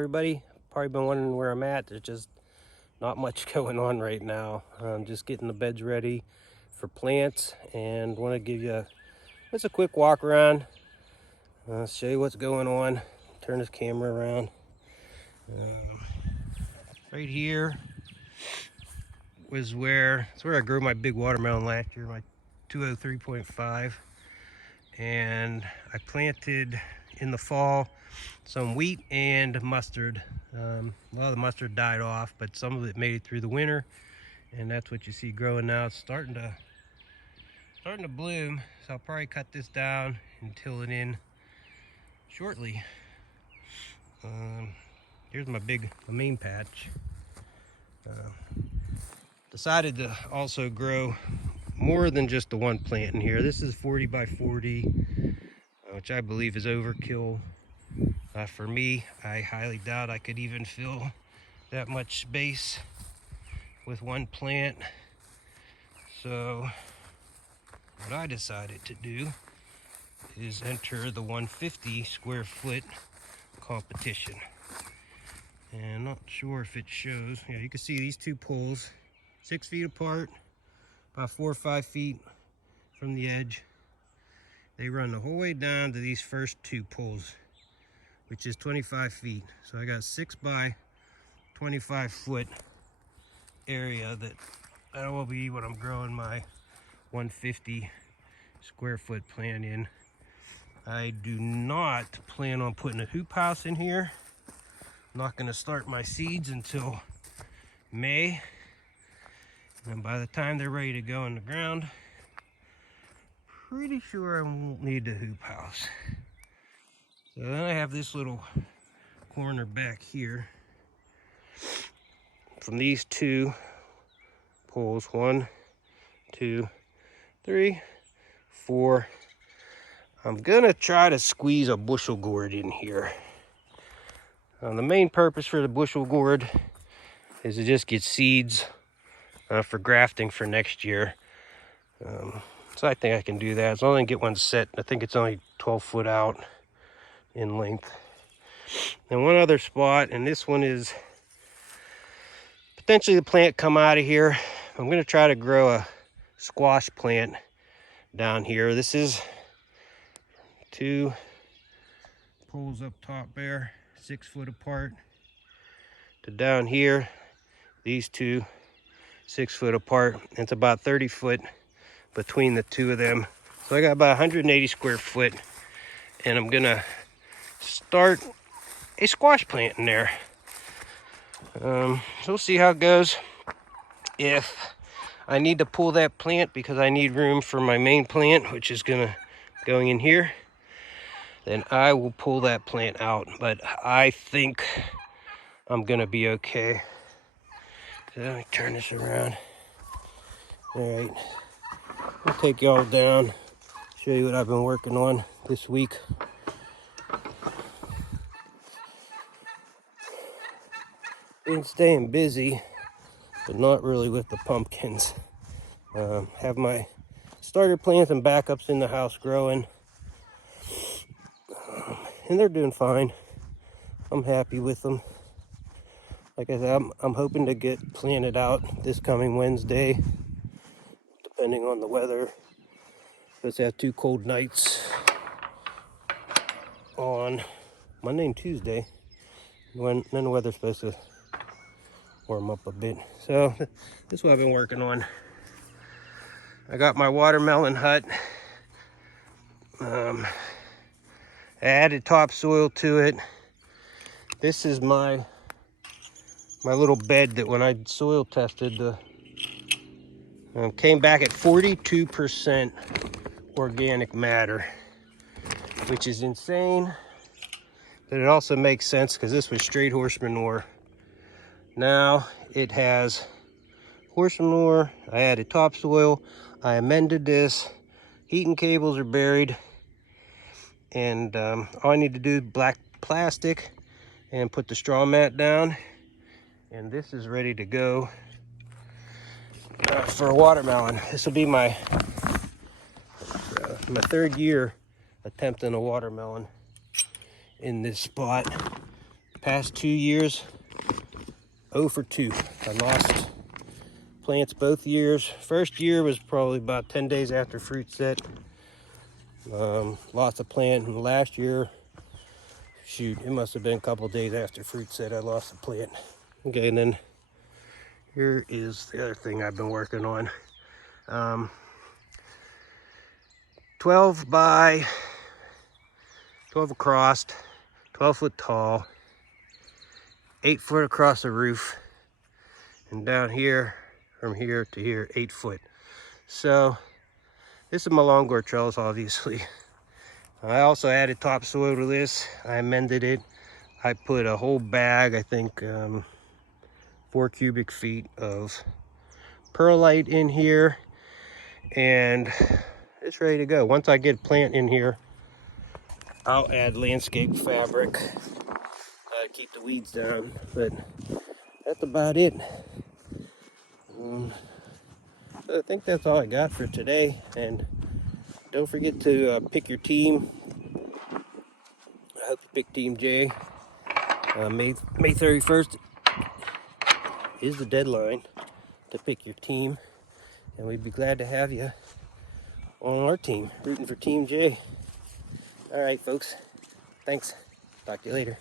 everybody. Probably been wondering where I'm at. There's just not much going on right now. I'm just getting the beds ready for plants and want to give you just a quick walk around. Show you what's going on. Turn this camera around. Right here was it's where I grew my big watermelon last year, my 203.5, and I planted in the fall some wheat and mustard. A lot of the mustard died off, but some of it made it through the winter, and that's what you see growing now. It's starting to bloom, so I'll probably cut this down and till it in shortly. Here's my main patch. Decided to also grow more than just the one plant in here. This is 40 by 40, which I believe is overkill. For me, I highly doubt I could even fill that much space with one plant. So what I decided to do is enter the 150 square foot competition. And I'm not sure if it shows. Yeah, you can see these two poles, 6 feet apart, about 4 or 5 feet from the edge. They run the whole way down to these first two poles, which is 25 feet. So I got 6 by 25 foot area that will be what I'm growing my 150 square foot plant in. I do not plan on putting a hoop house in here. I'm not going to start my seeds until May. And by the time they're ready to go in the ground, pretty sure I won't need the hoop house. So then I have this little corner back here. From these two poles, 1, 2, 3, 4. I'm gonna try to squeeze a bushel gourd in here. The main purpose for the bushel gourd is to just get seeds for grafting for next year. So I think I can do that. As long as I can get one set. I think it's only 12 foot out in length. And one other spot, and this one is potentially the plant come out of here. I'm going to try to grow a squash plant down here. This is 2 poles up top there, 6 foot apart, to down here, these 2, 6 foot apart. It's about 30 foot between the two of them. So I got about 180 square foot, and I'm gonna start a squash plant in there. So we'll see how it goes. If I need to pull that plant because I need room for my main plant, which is going in here, then I will pull that plant out. But I think I'm gonna be okay. So let me turn this around. All right, I'll take y'all down, show you what I've been working on this week. Been staying busy, but not really with the pumpkins. Have my starter plants and backups in the house growing, and they're doing fine. I'm happy with them. Like I said, I'm hoping to get planted out this coming Wednesday, depending on the weather. Let's have 2 cold nights on Monday and Tuesday, then the weather's supposed to warm up a bit. So this is what I've been working on. I got my watermelon hut. I added topsoil to it. This is my little bed that when I soil tested, came back at 42% organic matter, which is insane, but it also makes sense because this was straight horse manure. Now it has horse manure. I added topsoil. I amended this. Heating cables are buried, and all I need to do is black plastic and put the straw mat down, and this is ready to go for a watermelon. This will be my 3rd year attempting a watermelon in this spot. Past 2 years, 0 for 2. I lost plants both years. First year was probably about 10 days after fruit set. Lost a plant, and last year, shoot, it must have been a couple days after fruit set I lost a plant. Okay, and then here is the other thing I've been working on. 12 by 12 across, 12 foot tall, 8 foot across the roof, and down here, from here to here, 8 foot. So this is my long gourd trellis, obviously. I also added topsoil to this. I amended it. I put a whole bag, I think 4 cubic feet of perlite in here, and it's ready to go. Once I get a plant in here, I'll add landscape fabric to keep the weeds down, but that's about it. So I think that's all I got for today, and don't forget to pick your team. I hope you pick Team J. May 31st is the deadline to pick your team, and we'd be glad to have you on our team, rooting for Team J. All right, folks. Thanks. Talk to you later.